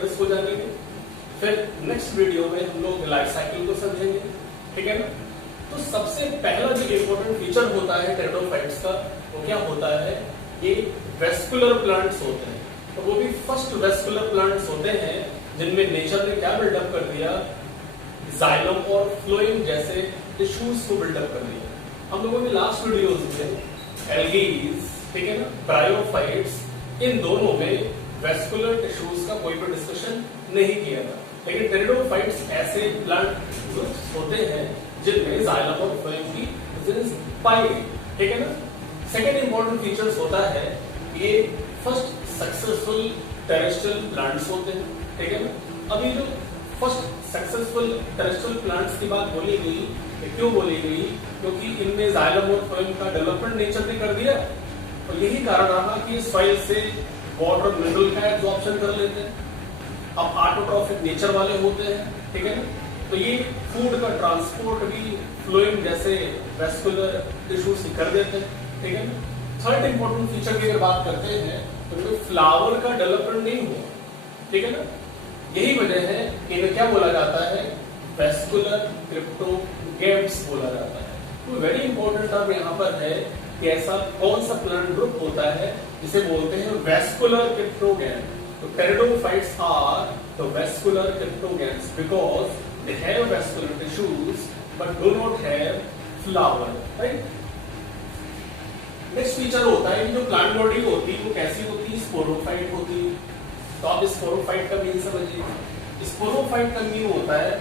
Factors को जानेंगे, फिर नेक्स्ट वीडियो में हम लोग लाइफ साइकिल को समझेंगे, ठीक है ना। तो सबसे पहला जो इम्पोर्टेंट फीचर होता है टेरिडोफाइट्स का, वो क्या होता है, ये वेस्कुलर प्लांट्स होते हैं। तो वो भी फर्स्ट वेस्कुलर प्लांट्स होते हैं जिनमें नेचर ने क्या बिल्डअप कर दिया, जाइलम और फ्लोएम जैसे टिश्यूज को बिल्डअप कर दिया। हम लोगों ने लास्ट वीडियोस में एल्गीज, ठीक है ना, ब्रायोफाइट्स, इन दोनों में वेस्कुलर टिश्यूज का कोई भी डिस्कशन नहीं किया था, लेकिन टेरिडोफाइट्स ऐसे प्लांट होते हैं जिनमें जाइलम और फ्लोएम की प्रेजेंस पाई गई, ठीक है ना। सेकेंड इंपॉर्टेंट फीचर्स होता है, ये फर्स्ट सक्सेसफुल टेरेस्ट्रियल प्लांट्स होते हैं, ठीक है ना। अभी जो फर्स्ट सक्सेसफुल टेरेस्ट्रियल प्लांट्स की बात बोली गई, क्यों बोली गई, क्योंकि इनमें जाइलम और फ्लोएम का डेवलपमेंट नेचर ने कर दिया, और यही कारण रहा कि सॉइल से वाटर मिनरल का एब्जॉर्प्शन कर लेते हैं। अब ऑटोट्रॉफिक नेचर वाले होते हैं, ठीक है ना, तो ये फूड का ट्रांसपोर्ट भी फ्लोएम जैसे वेस्कुलर टिश्यू से कर देते हैं, ठीक है ना। थर्ड इंपॉर्टेंट फीचर की अगर बात करते हैं तो फ्लावर का डेवलपमेंट नहीं हुआ, ठीक है ना। यही वजह है कि इन्हें क्या बोला जाता है, वेस्कुलर क्रिप्टोगैम्स बोला जाता है। तो वेरी इंपॉर्टेंट टर्म यहाँ पर है कि ऐसा कौन सा प्लांट ग्रुप होता है जिसे बोलते हैं वेस्कुलर क्रिप्टोगैम। तो pteridophytes are the vascular cryptogams because they have vascular tissues but do not have flower, right. Next feature होता है कि जो प्लांट बॉडी होती है वो कैसी होती है, स्पोरोफाइट होती है। तो आप स्पोरोफाइट का मीन समझिए। स्पोरोफाइट का मीन होता है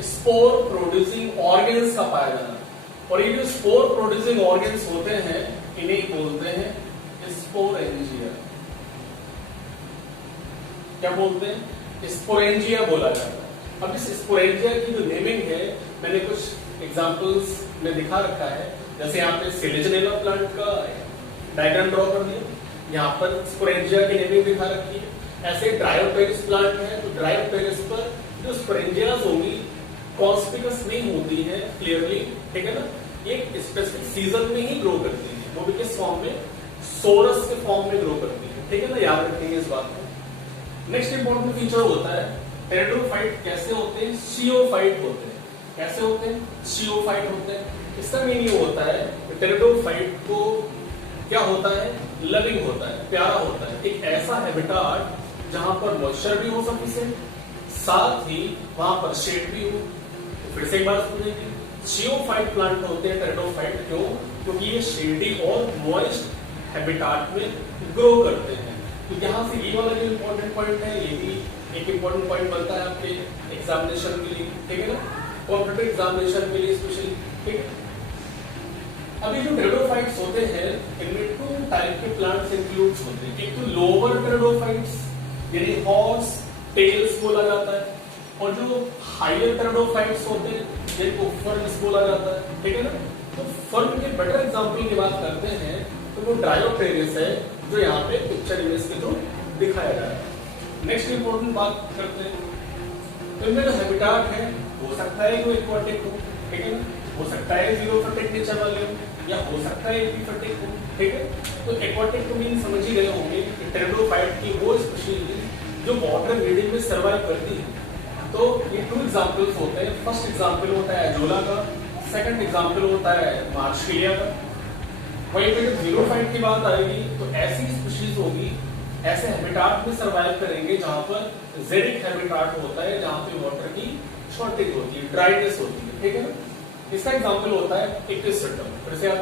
स्पोर प्रोड्यूसिंग ऑर्गेन्स का पाया जाना। और ये जो स्पोर प्रोड्यूसिंग ऑर्गेन्स होते हैं इन्हें बोलते हैं स्पोरेंजिया। क्या बोलते हैं, स्पोरेंजिया बोला जाता है। अब इस स्पोरेंजिया की जो नेमिंग है मैंने कुछ एग्जांपल्स में दिखा रखा है, जैसे यहाँ पे सिलेजनेला प्लांट का डायग्राम ड्रॉ कर दिया, यहाँ पर स्पोरेंजिया की नेमिंग दिखा रखी है। ऐसे ड्रायोपेरिस प्लांट है, तो ड्रायोपेरिस पर जो स्पोरेंजियाज होंगी कॉन्स्पिकस नहीं होती है क्लियरली, ठीक है ना। ये स्पेसिफिक सीजन में ही ग्रो करती है, वो भी किस फॉर्म में, सोरस के फॉर्म में ग्रो करती है, ठीक है ना, याद रखेंगे इस बात को। नेक्स्ट इंपॉर्टेंट फीचर होता है टेरिडोफाइट कैसे होते हैं, सियोफाइट होते हैं। कैसे होते हैं, सियोफाइट होते हैं। इसका मीनिंग होता है टेरिडोफाइट को क्या होता है, लविंग होता है, प्यारा होता है, एक ऐसा हैबिटाट जहां पर मॉइस्चर भी हो सफिशिएंट, साथ ही वहां पर शेड भी हो। तो फिर से एक बार समझेंगे, सियोफाइट प्लांट होते हैं टेरिडोफाइट, क्यों, क्योंकि ये शेडी और मॉइस्ट हैबिटाट में ग्रो करते हैं। तो यहाँ से ये वाला जो इम्पोर्टेंट पॉइंट है, ये भी एक इम्पोर्टेंट पॉइंट बनता है आपके एग्जामिनेशन के लिए, ठीक है ना, कॉम्पिटिटिव एग्जामिनेशन के लिए स्पेशली, ठीक है। अभी जो टेरिडोफाइट्स होते हैं इनमें 2 टाइप के प्लांट्स इंक्लूड होते हैं। एक तो लोअर टेरिडोफाइट्स यानी हॉर्स टेल्स बोला जाता है, और जो हायर टेरिडोफाइट्स होते हैं जिनको फर्न्स बोला जाता है, ठीक है ना। तो फर्न के बेटर एग्जांपल की बात करते हैं तो वो ड्रायोपेरिस है, जो यहाँ पे पिक्चर इमेज के थ्रू दिखाया गया है। नेक्स्ट इंपॉर्टेंट बात करते हैं, तो इनमें जो हैबिटाट है हो सकता है वो एक्वाटिक हो, ठीक है ना, हो सकता है जीरोफिटिक नेचर वाले हो, या हो सकता है एपिफिटिक हो, ठीक है। तो एक्वाटिक को मीन समझ ही गए होंगे कि टेरिडोफाइट की वो स्पीशीज जो वाटर मीडियम में सर्वाइव करती है। तो ये 2 एग्जांपल्स होते हैं। फर्स्ट एग्जांपल होता है एजोला का, सेकंड एग्जांपल होता है मार्शलिया का। वहीं पे जब जीरोफाइट की बात आएगी तो ऐसी स्पीशीज होगी, ऐसे हैबिटाट में सर्वाइव करेंगे जहां पर जेरिक हैबिटाट होता है, जहां पे वाटर की शॉर्टेज होती है, ड्राइनेस होती है, ठीक है ना। इसका एग्जांपल होता है इक्विस्ट्रैटम। फिर से आप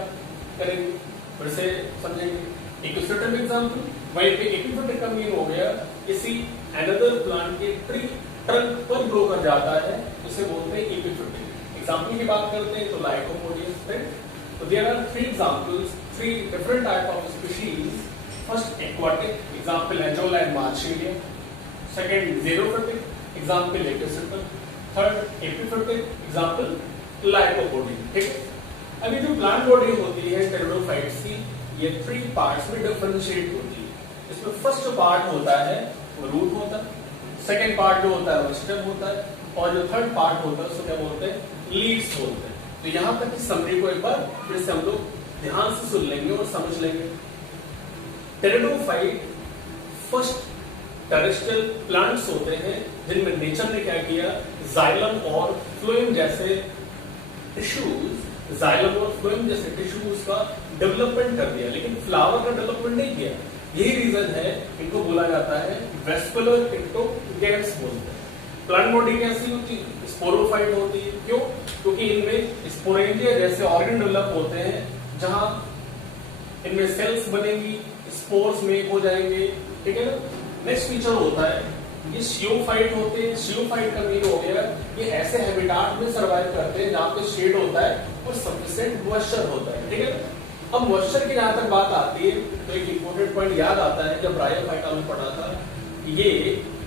करेंगे, फिर से समझेंगे इक्विस्ट्रैटम एग्जांपल। वहीं पे एपिफिटिक का मीन हो गया किसी अनदर प्लांट के ट्री ट्रंक पर ग्रो कर जाता है, उसे बोलते हैं एपिफिटिक। एग्जांपल की बात करते हैं तो लाइकोपोडियस, राइट। तो there are 3 examples, 3 different type of species. First aquatic, example Azolla and Marshallea. Second xerophytic, example Ectosyphic. Third epiphytic, example Lycopodium. ठीक है। अभी जो प्लांट बॉडी होती है टेरिडोफाइट्स की, ये 3 पार्ट्स में डिफरेंशिएट होती है। इसमें फर्स्ट जो पार्ट होता है वो रूट होता है, सेकेंड पार्ट जो होता है वो स्टेम होता है, और जो थर्ड पार्ट होता है उसको क्या बोलते हैं, लीव्स बोलते हैं। तो यहाँ तक की समरी को एक बार फिर से हम लोग ध्यान से सुन लेंगे और समझ लेंगे। टेरिडोफाइट फर्स्ट टेरेस्ट्रियल प्लांट्स होते हैं जिनमें नेचर ने क्या किया, जाइलम और फ्लोएम जैसे टिश्यूज, जाइलम और फ्लोएम जैसे टिश्यूज का डेवलपमेंट कर दिया, लेकिन फ्लावर का डेवलपमेंट नहीं किया। यही रीजन है इनको बोला जाता है वेस्कुलर इक्टोगैम्स बोलते हैं। प्लांट बॉडी कैसी होती है, स्पोरोफाइट होती है। क्यों? क्योंकि इनमें स्पोरेंजिया जैसे ऑर्गन डेवलप होते हैं जहां इनमें सेल्स बनेंगी, स्पोर्स मेक हो जाएंगे, ठीक है ना। नेक्स्ट फीचर होता है ये शियोफाइट होते हैं। शियोफाइट का मीन हो गया ये ऐसे हैबिटाट में सर्वाइव करते हैं जहां पे शेड होता है और सफिशिएंट मॉइस्चर होता है, ठीक है ना। अब मॉइस्चर की जहां तक बात आती है तो एक इंपॉर्टेंट पॉइंट याद आता है, जब ब्रायोफाइटा में पढ़ा था, ये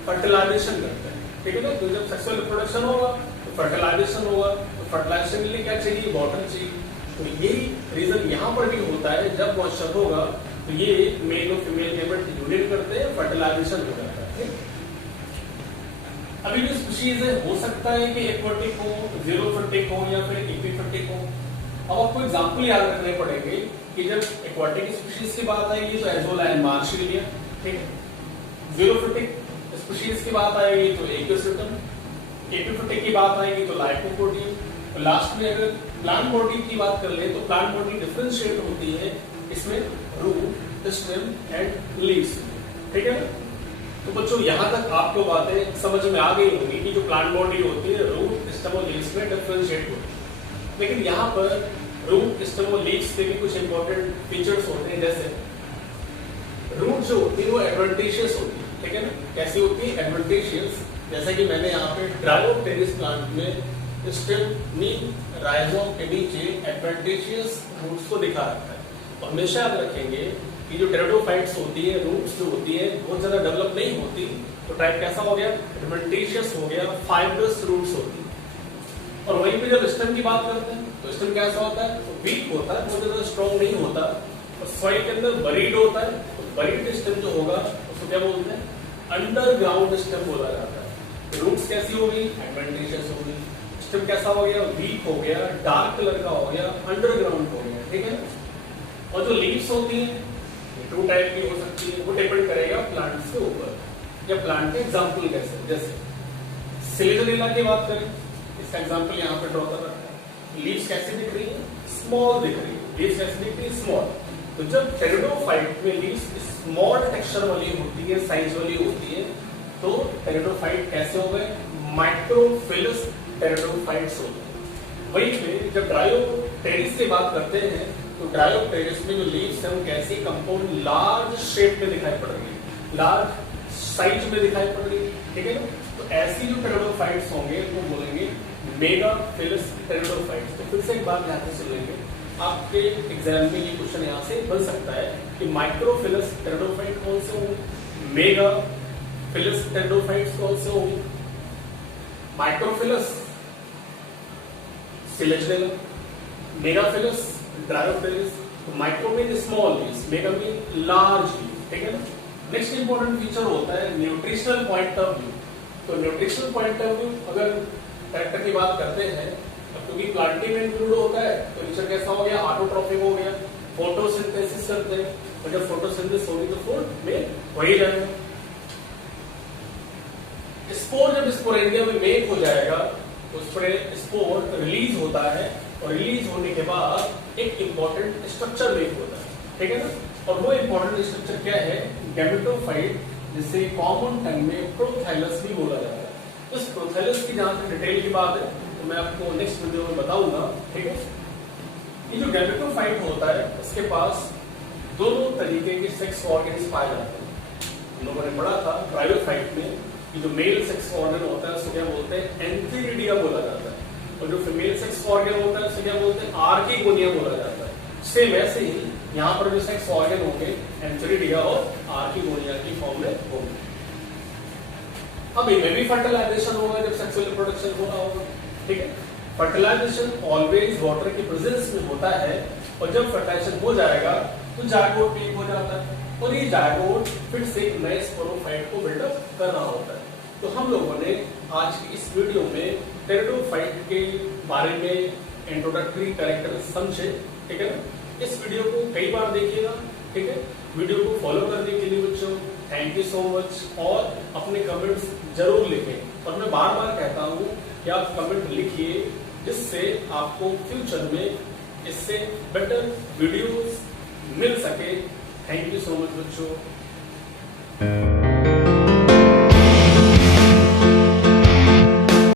फर्टिलाइजेशन करता है, ठीक है ना। तो जब सेक्सुअल रिप्रोडक्शन होगा तो फर्टिलाइजेशन होगा, तो फर्टिलाइजेशन के लिए क्या चाहिए, वाटर चाहिए। तो यही रीजन यहाँ पर भी होता है, जब मॉइस्चर होगा तो ये मेल और फीमेल गेमेट यूनिट करते हैं, फर्टिलाइजेशन हो जाता है। अभी जो स्पीशीज है हो सकता है कि एक्वाटिक हो, ज़ेरोफिटिक हो या फिर एपिफिटिक हो। अब आपको एग्जांपल याद रखने पड़ेंगे कि जब एक्वाटिक स्पीशीज की बात आएगी तो एजोला एंड मार्शिलिया, ठीक है। ज़ेरोफिटिक स्पीशीज की बात आएगी तो एक्वेसिटम, एपिफिटिक की बात आएगी तो लाइकोपोडियम। तो लास्ट में अगर प्लांट बॉडी की बात कर ले तो प्लांट बॉडी डिफरेंशिएट होती है इसमें रूट, स्टेम एंड लीव्स, ठीक है। तो बच्चों यहां तक आपको बातें समझ में आ गई होंगी कि जो प्लांट बॉडी होती है रूट, स्टेम और लीव्स में डिफरेंशिएट होती है। लेकिन यहाँ पर रूट, स्टेम और लीव्स के भी कुछ इंपॉर्टेंट फीचर्स होते हैं, जैसे रूट जो होती है वो एडवेंटिशियस होती है, ठीक है ना। कैसी होती है, एडवेंटिशियस। जैसे कि मैंने यहाँ पे ड्रायोप्टेरिस प्लांट में स्टेम, नीम, राइजोम के नीचे एडवेंटिशियस रूट्स को दिखा रखा है। तो हमेशा याद रखेंगे कि जो टेरिडोफाइट्स होती है, रूट्स जो होती है बहुत ज्यादा डेवलप नहीं होती, तो टाइप कैसा हो गया, एडवेंटिशियस हो गया, फाइब्रस रूट्स होती है। और वहीं पे जब स्टेम की बात करते हैं तो स्टेम कैसा होता है, तो वीक होता है, बहुत ज्यादा स्ट्रॉन्ग नहीं होता, और सॉइल के अंदर बरीड होता है। तो बरीड स्टेम जो होगा उसको क्या बोलते हैं, अंडरग्राउंड स्टेम बोला जाता है। रूट्स कैसी होगी, एडवेंटिशियस होगी। स्टेम कैसा हो गया, वीक हो गया, डार्क कलर का हो गया, अंडरग्राउंड हो गया, ठीक है। और जो लीव्स होती हैं टू टाइप की हो सकती है, वो डिपेंड करेगा प्लांट्स के ऊपर या प्लांट के एग्जांपल कैसे। जैसे सिलिजोनेला की बात करें, इसका एग्जांपल यहाँ पे ड्रॉ कर रखा है। लीव्स कैसी दिख रही है, स्मॉल दिख रही है। लीव्स कैसी दिख रही है, स्मॉल। तो जब टेरिडोफाइट में लीव्स स्मॉल टेक्सचर वाली होती है, साइज वाली होती है, तो टेरिडोफाइट कैसे हो गए, माइक्रोफिलस टेरिडोफाइट्स होते हैं। वहीं पे जब ड्रायोप्टेरिस की बात करते हैं तो ड्रायोप्टेरिस में जो लीव्स है वो कैसी, कंपाउंड लार्ज शेप में दिखाई पड़ रही है, लार्ज साइज में दिखाई पड़ रही है, ठीक है ना। तो ऐसी जो टेरिडोफाइट्स होंगे वो बोलेंगे मेगाफिलस टेरिडोफाइट्स। तो फिर से एक बात ध्यान से सुन लेंगे, आपके एग्जाम में ये क्वेश्चन यहाँ से बन सकता है कि माइक्रोफिलस टेरिडोफाइट कौन से होंगे, मेगाफिलस टेरिडोफाइट्स कौन से होंगे। Microphyllous Selaginella, megaphyllous Dryopteris. तो micro mean small leaves, mega mean large leaves, ठीक है ना। नेक्स्ट इंपॉर्टेंट फीचर होता है न्यूट्रिशनल पॉइंट ऑफ व्यू। तो न्यूट्रिशनल पॉइंट ऑफ व्यू अगर कैरेक्टर की बात करते हैं, क्योंकि प्लांटिंग में इंक्लूड होता है तो नेचर कैसा हो गया, ऑटोट्रॉफिक हो गया, फोटोसिंथेसिस करते हैं, और जब फोटोसिंथेसिस होगी तो फूड में हो ही जाएगा। स्पोर जब स्पोरेंजिया में मेक हो जाएगा तो उस पर स्पोर रिलीज होता है, और रिलीज होने के बाद एक इंपॉर्टेंट स्ट्रक्चर मेक होता है, ठीक है ना। और वो इंपॉर्टेंट स्ट्रक्चर क्या है, गैमेटोफाइट, जिसे कॉमन टंग में प्रोथाइलस भी बोला जाता है। उस प्रोथाइलस की जहां तक डिटेल की बात है तो मैं आपको नेक्स्ट वीडियो में बताऊंगा, ठीक है। ये जो गैमेटोफाइट होता है उसके पास दोनों तरीके के सेक्स ऑर्गन्स पाए जाते हैं। हम लोगों ने पढ़ा था ब्रायोफाइट में कि जो मेल सेक्स ऑर्गन होता है उसको क्या बोलते हैं, एंथीरिडिया बोला जाता है, और जो फीमेल सेक्स ऑर्गन होता है उसे क्या बोलते हैं, आर्किगोनिया बोला जाता है। सेम ऐसे ही यहाँ पर जो सेक्स ऑर्गन होंगे एंथीरिडिया और आर्किगोनिया की फॉर्म में होंगे। अब इनमें भी फर्टिलाइजेशन होगा जब सेक्सुअल रिप्रोडक्शन हो रहा होगा, ठीक है। फर्टिलाइजेशन ऑलवेज वाटर के प्रेजेंस में होता है, और जब फर्टिलाइजेशन हो जाएगा तो जायगोट मेक हो जाता है, और ये जायगोट फिर से एक नए स्पोरोफाइट को बिल्डअप कर रहा होता है। तो हम लोगों ने आज की इस वीडियो में टेरिडोफाइट के बारे में इंट्रोडक्टरी कैरेक्टर समझे, ठीक है ना। इस वीडियो को कई बार देखिएगा, ठीक है। वीडियो को फॉलो करने के लिए बच्चों थैंक यू सो मच, और अपने कमेंट्स जरूर लिखें। और मैं बार बार कहता हूँ कि आप कमेंट लिखिए, जिससे आपको फ्यूचर में इससे बेटर वीडियोस मिल सके। थैंक यू सो मच बच्चों।